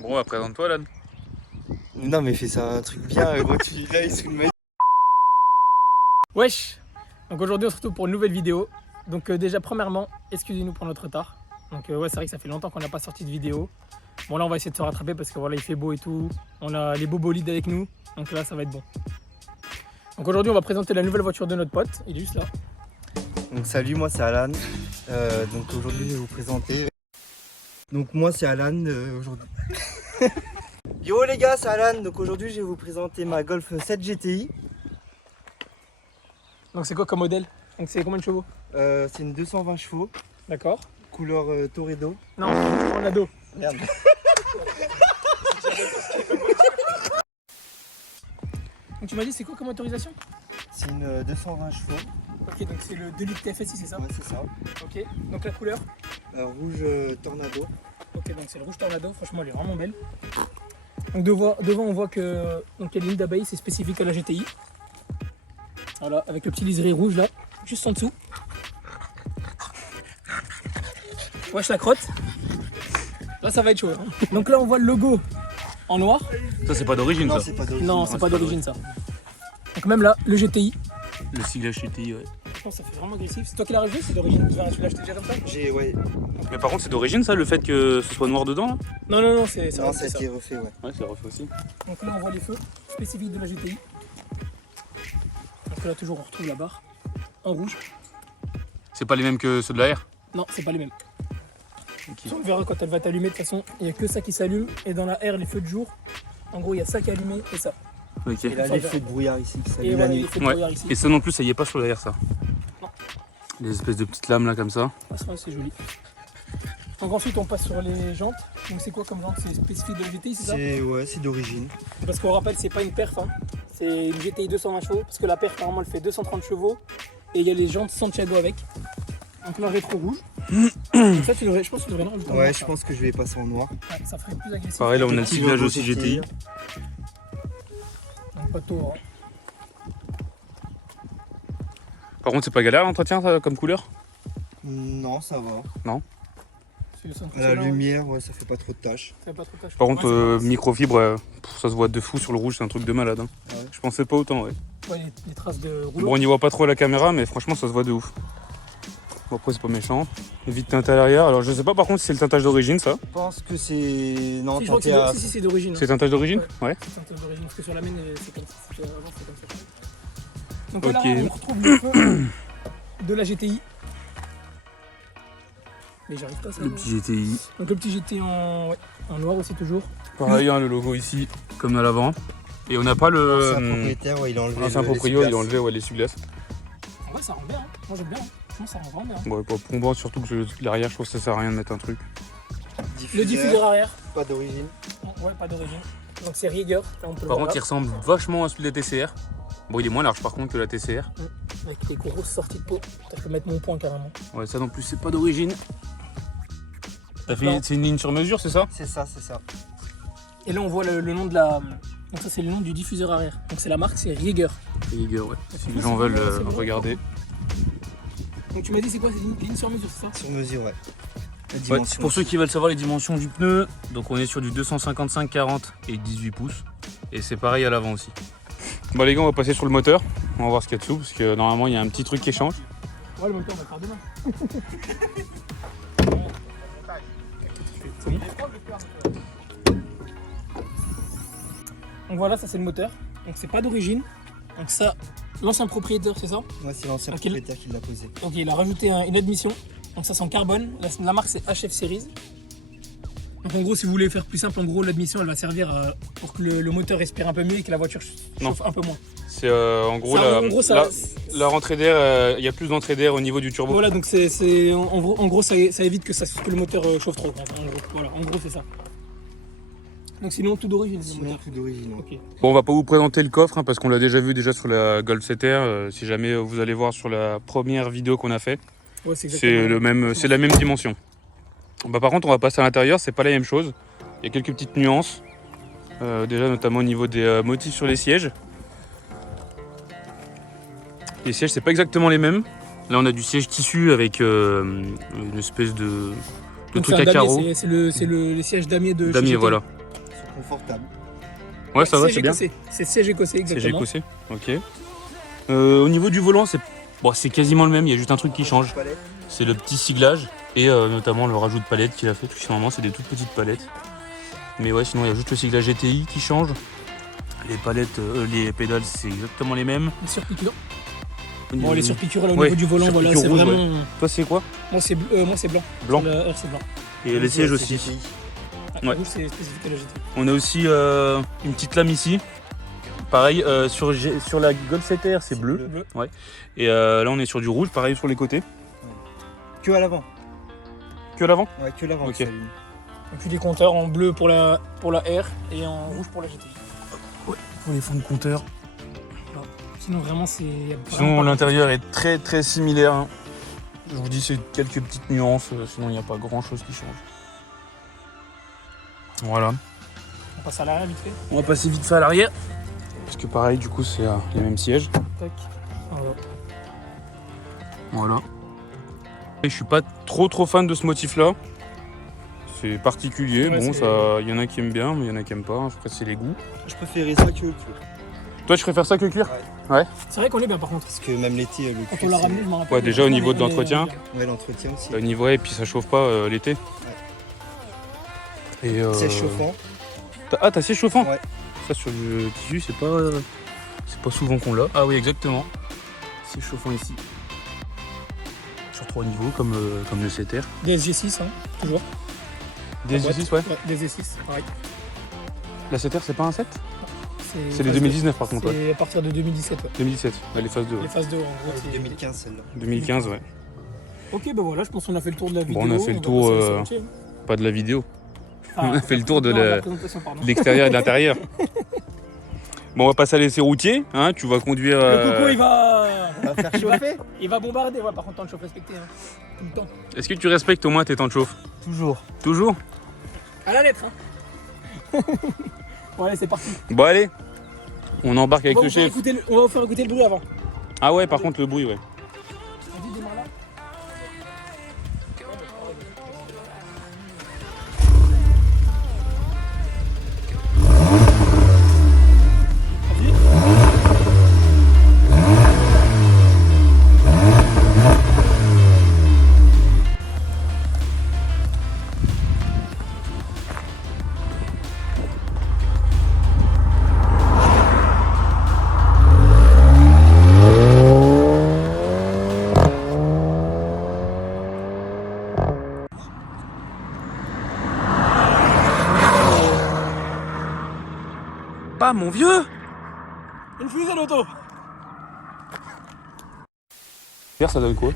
Bon, bah, présente-toi, Alan. Non mais fais ça un truc bien, gros, tu là il se fout de ma gueule. Wesh. Donc aujourd'hui on se retrouve pour une nouvelle vidéo. Donc déjà premièrement, excusez-nous pour notre retard. Donc ouais, c'est vrai que ça fait longtemps qu'on n'a pas sorti de vidéo. Bon là on va essayer de se rattraper parce que voilà, il fait beau et tout. On a les beaux bolides avec nous, donc là ça va être bon. Donc aujourd'hui on va présenter la nouvelle voiture de notre pote, il est juste là. Donc salut, moi c'est Alan. Donc aujourd'hui je vais vous présenter. Donc moi c'est Alan aujourd'hui. Yo les gars, c'est Alan. Donc aujourd'hui je vais vous présenter ma Golf 7 GTI. Donc c'est quoi comme modèle? Donc c'est combien de chevaux? C'est une 220 chevaux, D'accord. couleur Toredo. Non, Tornado. Merde. Donc tu m'as dit c'est quoi comme autorisation? C'est une 220 chevaux. Ok, donc c'est le 2 litres TFSI, c'est ça? Ouais, c'est ça. Ok, donc la couleur? Rouge Tornado. Ok, donc c'est le rouge Tornado, franchement elle est vraiment belle. Donc devant on voit que donc, il y a les lignes d'abeille, c'est spécifique à la GTI. Voilà, avec le petit liseré rouge là, juste en dessous. Wesh la crotte. Là ça va être chaud. Hein. Donc là on voit le logo en noir. Ça, c'est pas d'origine, Non, ça. c'est pas d'origine. Non, c'est pas d'origine ça. Donc même là, le GTI. Le sigle HTI, ouais. Je pense que ça fait vraiment agressif. C'est toi qui l'as relevé, c'est d'origine. Tu l'as acheté déjà comme ça? Ouais. Mais par contre, c'est d'origine, ça, le fait que ce soit noir dedans, là? Non, c'est Non, ça ça. a été refait, ouais. Ouais, c'est refait aussi. Donc là on voit les feux spécifiques de la GTI. Donc là toujours on retrouve la barre en rouge. C'est pas les mêmes que ceux de la R? Non, c'est pas les mêmes. Ok. On verra quand elle va t'allumer. De toute façon, il n'y a que ça qui s'allume. Et dans la R, les feux de jour, en gros, il y a ça qui est allumé et ça. Ok. Et là l'effet de brouillard ici qui Et s'allume la voilà, nuit. les feux de Ouais. brouillard ici. Et ça non plus, ça y est pas sur la R, ça? Non. Les espèces de petites lames, là, comme ça. Ah, c'est joli. Donc ensuite, on passe sur les jantes. Donc c'est quoi comme jante? C'est spécifique de la GTI, c'est ça? C'est d'origine. Parce qu'on rappelle, c'est pas une perf. Hein. C'est une GTI 220 chevaux. Parce que la perf, normalement, elle fait 230 chevaux. Et il y a les jantes Santiago avec. Donc là, rétro rouge. Donc ça, je pense que tu devrais le rajouter en noir, Ouais, ça. je pense que je vais passer en noir. Ouais, ça ferait plus agressif. Pareil, là, on a le Petit siglage logo aussi GTI. Donc pas tôt. Hein. Par contre, c'est pas galère l'entretien, ça, comme couleur? Non, ça va. C'est le centre La solaire, ouais. lumière, ouais, ça fait pas trop de tâches. Ça fait pas trop de tâches. Par contre, Ouais, c'est pas- microfibre, ça se voit de fou sur le rouge, c'est un truc de malade. Hein. Ouais. Je pensais pas autant, ouais. Ouais, les traces de rouleau. Bon, on y voit pas trop à la caméra, mais franchement, ça se voit de ouf. Bon, après, c'est pas méchant. Vite teinte à l'arrière. Alors, je sais pas par contre si c'est le teintage d'origine, ça. Je pense que c'est. Non, Si, je crois que teinté à. c'est d'origine. C'est teintage d'origine? Ouais. Ouais. C'est teinté d'origine, parce que sur la mienne, c'est comme ça. Avant, c'est comme ça. Donc Ok. là, on retrouve le feu de la GTI. Mais j'arrive pas à ça. Le petit GTI. Donc le petit GTI en noir aussi toujours. Pareil, hein, le logo ici, comme à l'avant. Et on n'a pas C'est un le. propriétaire, ouais, il a enlevé. L'ancien les proprio, il a essuie-glaces. enlevé ouais, les essuie-glaces. En vrai, ça rend bien. Hein. Moi, j'aime bien. Hein. Franchement, ça rend vraiment bien. Bon, pour moi, surtout que l'arrière, je trouve que ça sert à rien de mettre un truc. Le diffuseur arrière. Pas d'origine. Ouais, pas d'origine. Donc c'est Rieger. Là, on peut le Par voir contre, il là. ressemble vachement à celui de la TCR. Bon, il est moins large par contre que la TCR. Avec les grosses sorties de peau. Je peux mettre mon point carrément. Ouais, ça non plus, c'est pas d'origine. Non. C'est une ligne sur mesure, c'est ça? C'est ça, c'est ça. Et là, on voit le nom de la. Donc ça, c'est le nom du diffuseur arrière. Donc c'est la marque, c'est Rieger. Rieger, ouais. Si les gens veulent c'est bon. regarder. Donc tu m'as dit c'est quoi? C'est une ligne sur mesure, c'est ça? Sur mesure, ouais. La Ouais, dimension. pour ceux qui veulent savoir les dimensions du pneu, donc on est sur du 255-40 et 18 pouces. Et c'est pareil à l'avant aussi. Bon les gars, on va passer sur le moteur. On va voir ce qu'il y a dessous parce que normalement il y a un petit truc qui change. Ouais, le moteur, on va le faire demain. Donc voilà, ça c'est le moteur. Donc c'est pas d'origine. Donc ça, l'ancien propriétaire, c'est ça? Ouais, c'est l'ancien Ok. propriétaire qui l'a posé. Donc il a rajouté une admission. Donc ça c'est en carbone. La marque c'est HF Series. Donc en gros, si vous voulez faire plus simple, en gros l'admission elle va servir pour que le moteur respire un peu mieux et que la voiture chauffe un peu moins. C'est en gros, Ça, en gros, ça- la rentrée d'air, il y a plus d'entrée d'air au niveau du turbo. Voilà, donc en gros ça évite que le moteur chauffe trop. Quoi. En gros, voilà, en gros c'est ça. Donc sinon tout d'origine. le Sinon, moteur. tout d'origine. Ouais. Ok. Bon, on va pas vous présenter le coffre hein, parce qu'on l'a déjà vu sur la Golf 7R. Si jamais vous allez voir sur la première vidéo qu'on a fait, Ouais, c'est c'est la même dimension. Bah, par contre, on va passer à l'intérieur, c'est pas la même chose. Il y a quelques petites nuances. Déjà, notamment au niveau des motifs sur les sièges. Les sièges, c'est pas exactement les mêmes. Là, on a du siège tissu avec une espèce de Donc truc c'est un à damier, carreaux. c'est les sièges damier de chez Damier, GTI. voilà. confortable. Ouais, ça va, Siège c'est bien. écossais. C'est siège écossais, C'est exactement. écossais. Ok. Au niveau du volant, c'est quasiment le même. Il y a juste un truc qui change. Palette. C'est le petit siglage et notamment le rajout de palettes qu'il a fait. Parce que normalement, c'est des toutes petites palettes. Mais ouais, sinon, il y a juste le siglage GTI qui change. Les palettes, les pédales, c'est exactement les mêmes. Les surpiqûres. Au niveau Bon, les du- surpiqûres là au Ouais, niveau du volant, voilà, c'est surpiqûres rouges, vraiment. Toi, c'est quoi? Moi, c'est blanc. Blanc. Sur la R, c'est blanc. Et les sièges aussi. GTI. Ah, Ouais. rouge, c'est spécifique à la GT. On a aussi une petite lame ici. Pareil, sur la Golf 7R, c'est bleu. Bleu. Et là, on est sur du rouge. Pareil sur les côtés. Que à l'avant. Que l'avant. Ouais, que l'avant. Ok. qui s'allume. Et puis les compteurs en bleu pour la R et en rouge pour la GT. Pour les fonds de compteur. Sinon, vraiment, c'est. Sinon, l'intérieur est très très similaire. Hein. Je vous dis, c'est quelques petites nuances. Sinon, il n'y a pas grand chose qui change. Voilà. On passe à l'arrière vite fait. On va passer vite fait à l'arrière. Parce que pareil, du coup, c'est les mêmes sièges. Tac. Voilà. Voilà. Et je suis pas trop fan de ce motif-là. C'est particulier. Ouais, bon, c'est- ça, il y en a qui aiment bien, mais il y en a qui aiment pas. Après, c'est les goûts. Je préférais ça que le cuir. Toi, tu préfères ça que le cuir? C'est vrai qu'on est bien par contre. Parce que même l'été, le Quand cuir. on l'a c'est- ramené, je m'en rappelle. Ouais, déjà, au niveau de On est- l'entretien. Ouais, l'entretien aussi. Au niveau, et puis ça chauffe pas l'été. Et C'est chauffant. T'as siège chauffant? Ouais. Ça, sur le tissu, c'est pas souvent qu'on l'a. Ah oui, exactement. C'est chauffant ici. Sur 3 niveaux, comme le 7R. DSG6, hein, toujours. DSG6, ouais. DSG6, pareil. La 7R, c'est pas un 7? C'est les 2019 par contre, ouais. C'est à partir de 2017, ouais. 2017, les phases 2. Ouais. Les phases 2, en gros. c'est- 2015 celle-là. 2015, ouais. Ok, bah voilà, je pense qu'on a fait le tour de la vidéo. Bon, on a fait le va tour, passer à la routier. Pas de la vidéo. Enfin, on a fait le tour de non, la- présentation, pardon. De l'extérieur et de l'intérieur. Bon, on va passer à l'essai routier. Hein, tu vas conduire. Le coco, il va. On va faire chauffer. Il va bombarder, ouais, par contre, temps de chauffe respecté. Hein. Tout le temps. Est-ce que tu respectes au moins tes temps de chauffe? Toujours. Toujours? À la lettre, hein. Bon, allez, c'est parti. Bon, allez. On embarque avec on va le vous faire chef. écouter on va vous faire écouter le bruit avant. Ah ouais, par contre, le bruit, ouais. Vas-y, démarre là. Pas mon vieux! Une fusée d'auto. Hier, ça donne quoi?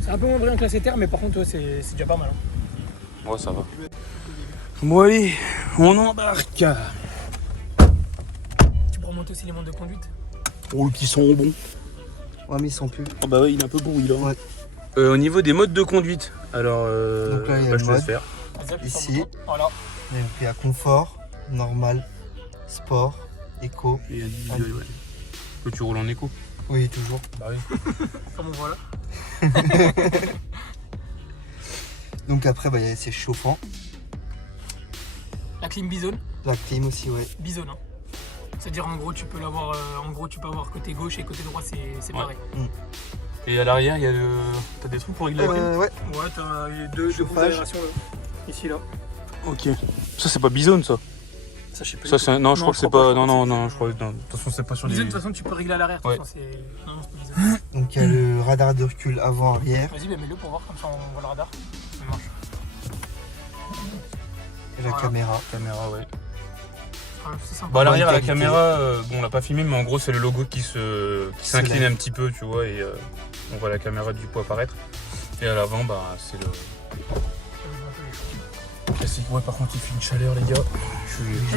C'est un peu moins brillant que la CTR, mais par contre, ouais, c'est déjà pas mal. Hein. Ouais, ça va. Bon, allez, on embarque. Tu peux remonter aussi les montres de conduite. Oh, qui sont bons. Ouais, mais ils sont plus. Oh, bah ouais, il est un peu pourri là. Ouais. Au niveau des modes de conduite, alors Donc là, il y a bah, le je te laisse mode. faire. Vas-y, appuie sur le Ici. bouton. Voilà. Donc il y a confort, normal, sport, éco. Et individuel, ouais. Que tu roules en écho. Oui, toujours. Bah oui. Comme on voit là. Donc après, bah, il y a c'est chauffant. La clim bisone. La clim aussi, ouais. Bisone. Hein. C'est-à-dire en gros tu peux l'avoir tu peux avoir côté gauche et côté droit c'est Ouais. pareil. Et à l'arrière, il y a le. T'as des trucs pour régler la clim? Ouais. Ouais, t'as les deux Chauffage. aérations là. Ici là. Ok. Ça, c'est pas Bizone, ça. Ça je sais pas. Ça, c'est. Non, je Non, crois que je c'est crois pas. pas, Non, je non, crois que non, c'est- je crois. Non, de toute façon, c'est pas sur Bisone, les. de toute façon tu peux régler à l'arrière. De Ouais. toute façon, c'est. Non, c'est pas bisone. Donc il y a le radar de recul avant-arrière Vas-y, bah, mets-le pour voir comme ça on voit le radar. Ça marche. et la Voilà. caméra. Caméra, ouais. Ah, c'est sympa. Bah, à l'arrière, Bonne la qualité. caméra, bon, on l'a pas filmé, mais en gros, c'est le logo qui s'incline lève. un petit peu, tu vois, et on voit la caméra du coup apparaître. Et à l'avant, bah, c'est le classique. Ouais, par contre, il fait une chaleur, les gars.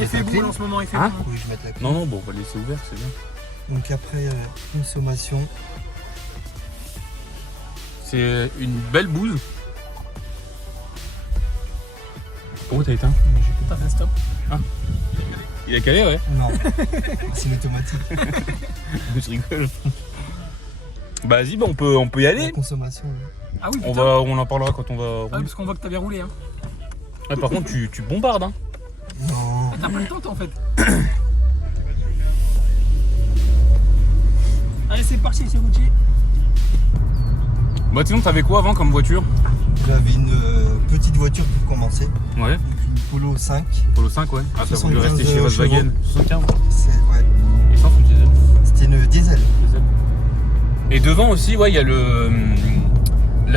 Il fait beau en ce moment, il fait Hein beau. Oui, je vais mettre la clim. Non, non, bon, on va le laisser ouvert, c'est bien. Donc après, consommation. C'est une belle bouse. Pourquoi t'as éteint? T'as fait un stop. Il a calé, ouais. Non, c'est l'automatique. Je rigole. Bah, vas-y, bah, on peut y La aller. consommation. oui. Ah oui, putain. On en parlera quand on va Ah, rouler. parce qu'on voit que t'as bien roulé. Hein. Ouais, par contre, tu bombardes, hein. Non. T'as pas le temps toi en fait. Allez c'est parti, c'est Gucci. Bah sinon t'avais quoi avant comme voiture? J'avais une petite voiture pour commencer, Ouais. une Polo 5. Polo 5 ouais. Ah ça voulu 75 rester chez Volkswagen. chevaux. 75. Ouais. Essence ou diesel? C'était une diesel. Et devant aussi ouais il y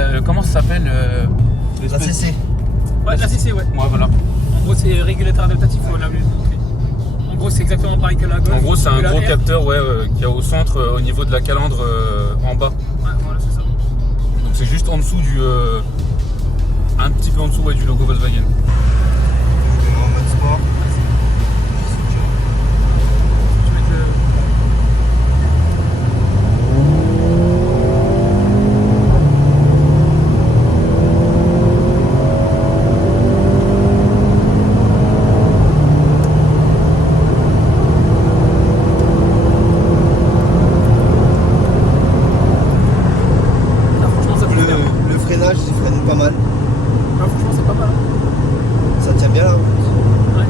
a comment ça s'appelle La CC. Ouais, la CC, ouais. Ouais voilà. En gros, c'est régulateur adaptatif, on l'a vu montrer. En gros, c'est exactement pareil que la Golf. En gros c'est un la gros R. capteur ouais, qu'il y a au centre au niveau de la calandre en bas. Ouais, voilà, c'est ça. Donc c'est juste en dessous du un petit peu en dessous ouais, du logo Volkswagen. En mode sport. Tu mets le... Ah, franchement, ça fait bien. Le freinage, il freine pas mal. Ah, franchement, c'est pas mal. Ça tient bien la route. Ouais.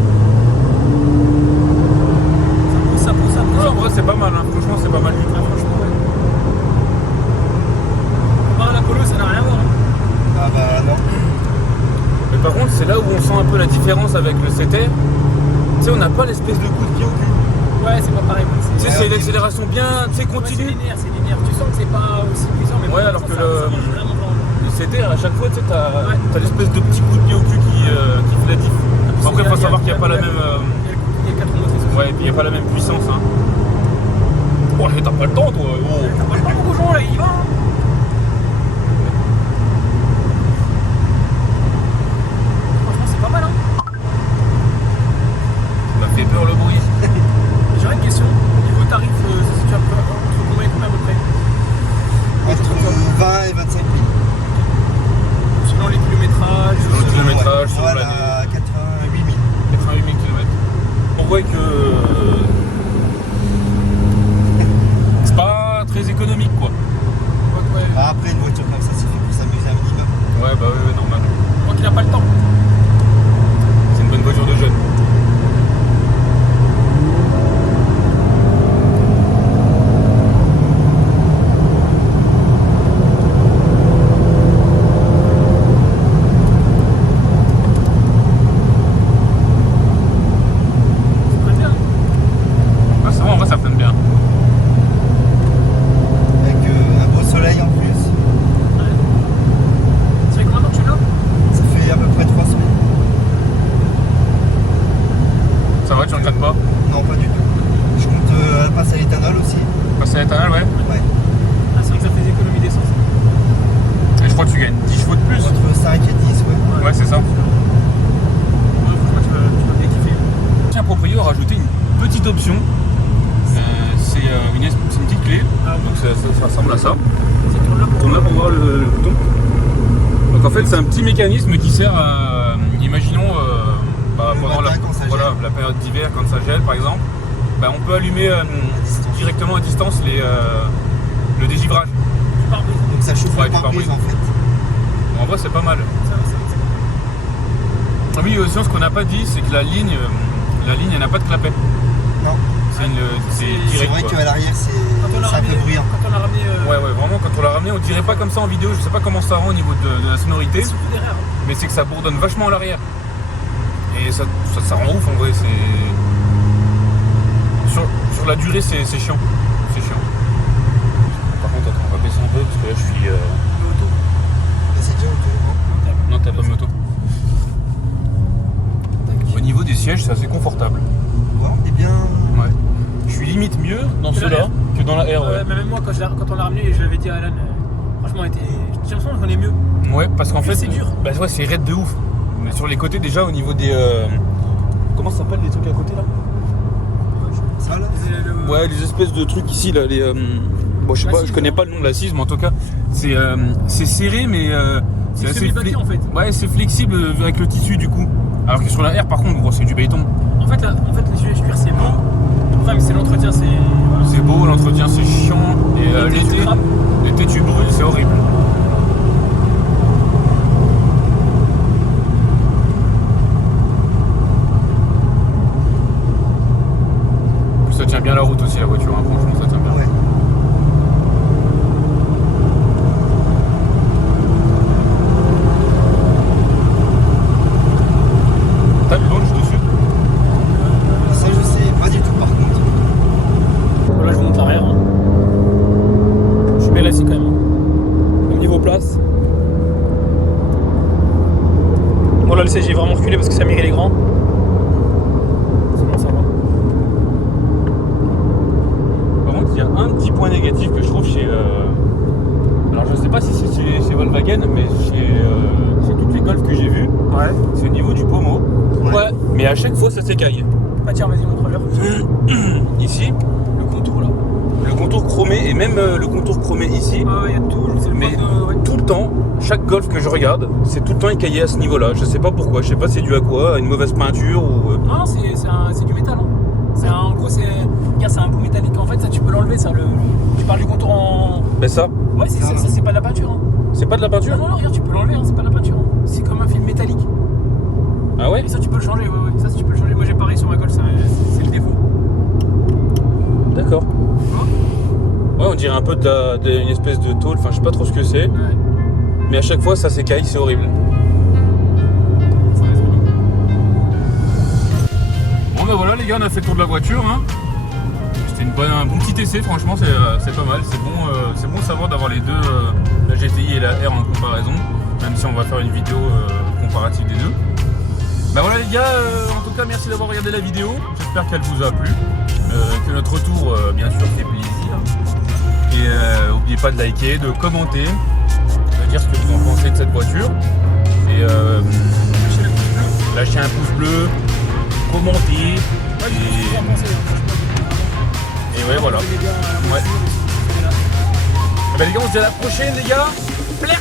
Ça pousse. Ouais, en vrai c'est pas mal hein. Franchement c'est pas mal du tout. Ah, franchement, ouais. Comparé à la Polo, ça n'a rien à voir. Hein. Ah bah non. Mais par contre, c'est là où on sent un peu la différence avec le CTR. Tu sais, on n'a pas l'espèce de coup de pied au cul. Ouais, c'est pas pareil. Tu sais, c'est l'accélération bien, tu sais, Ouais, c'est continue. linéaire, c'est linéaire. Tu sens que c'est pas aussi puissant, mais Ouais, pour alors l'instant, que ça marche vraiment pas. le CTR, à chaque fois, tu sais, Ouais. t'as l'espèce de petit coup de pied au cul qui fait la diff. Après, il faut savoir qu'il n'y a pas la même. Il y a 4 motrices aussi. Ouais, et puis il n'y a pas la même puissance. Hein. Oh, t'as pas le temps, toi. Oh. T'as pas le temps, mon cochon, là, il y va. Hein. Franchement, c'est pas mal, hein. Ça m'a fait peur le bruit. J'aurais une question. Niveau tarif, ça se situe entre combien et combien à peu près? Entre 20 et 25 000. Selon les kilométrages. Selon le kilométrage, selon Voilà, l'année. 88 000. 88 000 km. On voit que c'est pas très économique quoi. Ouais. Bah, après, une voiture comme ça, c'est fait pour s'amuser un minimum. Ouais, bah oui, normal. Je crois qu'il n'a pas le temps. C'est une bonne voiture de jeune. C'est très bien. Ah, ça va, en vrai, ça freine bien. Avec un beau soleil en plus. Ouais. Ça fait combien de temps que tu es là? Ça fait à peu près 3 semaines. Ça va, tu regrettes pas? Non, pas du tout. Je compte passer à l'éthanol aussi. Passer à l'éthanol, ouais. Ouais. Ah, c'est vrai que ça fait des économies d'essence. Et je crois que tu gagnes 10 chevaux de plus. Entre 5 et 10, ouais. Ouais, c'est ça. Ouais, franchement, tu vas bien kiffer. Tiens, Proprio a rajouté une petite option. C'est une petite clé. Ah, Donc ça ressemble à ça. Ça tourne là pour Tourne là pour voir le bouton. Donc en fait, c'est un petit mécanisme qui sert à, imaginons, pendant matin, quand ça gèle. la période d'hiver, quand ça gèle par exemple, on peut allumer directement à distance le dégivrage. du pare-brise. Donc ça chauffe Ouais, le du pare-brise pare-brise. en fait. En vrai, c'est pas mal. Ça. Ah oui, aussi, ce qu'on n'a pas dit, c'est que la ligne, elle n'a pas de clapet. Non. C'est C'est C'est direct. vrai quoi. qu'à l'arrière, Quand on l'a c'est un peu ramené, bruyant. quand on l'a ramené, Ouais, vraiment, quand on l'a ramené, on dirait pas comme ça en vidéo. Je sais pas comment ça rend au niveau de la sonorité, c'est surtout derrière. mais c'est que ça bourdonne vachement à l'arrière. Et ça rend ouf en vrai. Sur la durée, c'est chiant. C'est chiant. Par contre, attends, on va baisser un peu parce que là, je suis. L'auto. Mais c'est déjà auto. Non, t'as pas de moto. Au niveau des sièges, c'est assez confortable. Ouais, on est bien. Ouais. Je suis limite mieux dans Que la ceux-là R. que dans la R. Ouais. Mais même moi, quand on l'a ramené, je l'avais dit à Alan, franchement, j'ai l'impression qu'on est mieux. Ouais, parce qu'en Plus fait, c'est dur. Bah ouais, c'est raide de ouf. Mais sur les côtés déjà, au niveau des. Comment ça s'appelle les trucs à côté là? Ça là Ouais, les espèces de trucs ici là, les. Bon, je sais pas, L'assise, je connais pas le nom de l'assise, mais en tout cas, c'est serré, mais C'est assez semi-baquet, en fait. Ouais, c'est flexible avec le tissu du coup. Alors que sur la R, par contre, gros, c'est du béton. En fait, les sujets cuir, c'est beau. Le problème, c'est l'entretien, c'est. Voilà. C'est beau, l'entretien, c'est chiant. Et L'été, tu l'été, crapes. tu brûles, c'est horrible. la route aussi la voiture, hein. Franchement ça tient bien. Ouais. T'as le launch dessus? Ça je sais pas du tout par contre. Voilà, je vous monte l'arrière. Hein. Je suis bien assis quand même. Au niveau place. Bon là le siège est vraiment reculé parce que Samir il est grand. Sinon ça va. Par contre, il y a un petit point négatif que je trouve chez. Alors, je sais pas si c'est chez Volkswagen, mais chez toutes les Golf que j'ai vues, Ouais. c'est au niveau du pommeau. Ouais. Mais à chaque fois, ça s'écaille. Ah tiens, vas-y, montre-le. Ici, Le contour là. le contour chromé, et même le contour chromé ici, Ah ouais, il y a tout. C'est le mais mode de... ouais. tout le temps, chaque Golf que je regarde, c'est tout le temps écaillé à ce niveau-là. Je sais pas pourquoi, je sais pas c'est dû à quoi, à une mauvaise peinture ou. Non, non, c'est du métal. Hein. En gros, regarde, c'est un bout métallique. En fait, ça, tu peux l'enlever. Ça, tu parles du contour en. Ben ça, Ouais, ça, c'est pas de la peinture. Hein. c'est pas de la peinture? Non, non, regarde, tu peux l'enlever. Hein, c'est pas de la peinture. Hein. C'est comme un film métallique. Ah ouais? Et ça, tu peux le changer. Ouais, ouais. Ça, tu peux le changer. Moi, j'ai pareil sur ma Golf. C'est le défaut. D'accord. Ouais, on dirait un peu une espèce de tôle, enfin je sais pas trop ce que c'est, Ouais. mais à chaque fois ça s'écaille, c'est horrible. Ça reste bien. Bon ben voilà les gars, on a fait le tour de la voiture. Hein. C'était un bon petit essai, franchement c'est pas mal. C'est bon de savoir d'avoir les deux, la GTI et la R en comparaison, même si on va faire une vidéo comparative des deux. Bah voilà les gars, en tout cas merci d'avoir regardé la vidéo, j'espère qu'elle vous a plu, que notre retour bien sûr fait plaisir. Et n'oubliez pas de liker, de commenter, de dire ce que vous en pensez de cette voiture. Et lâchez un pouce bleu, commentez. Et ouais voilà. Ouais. Et ben les gars, on se dit à la prochaine les gars. Plaire.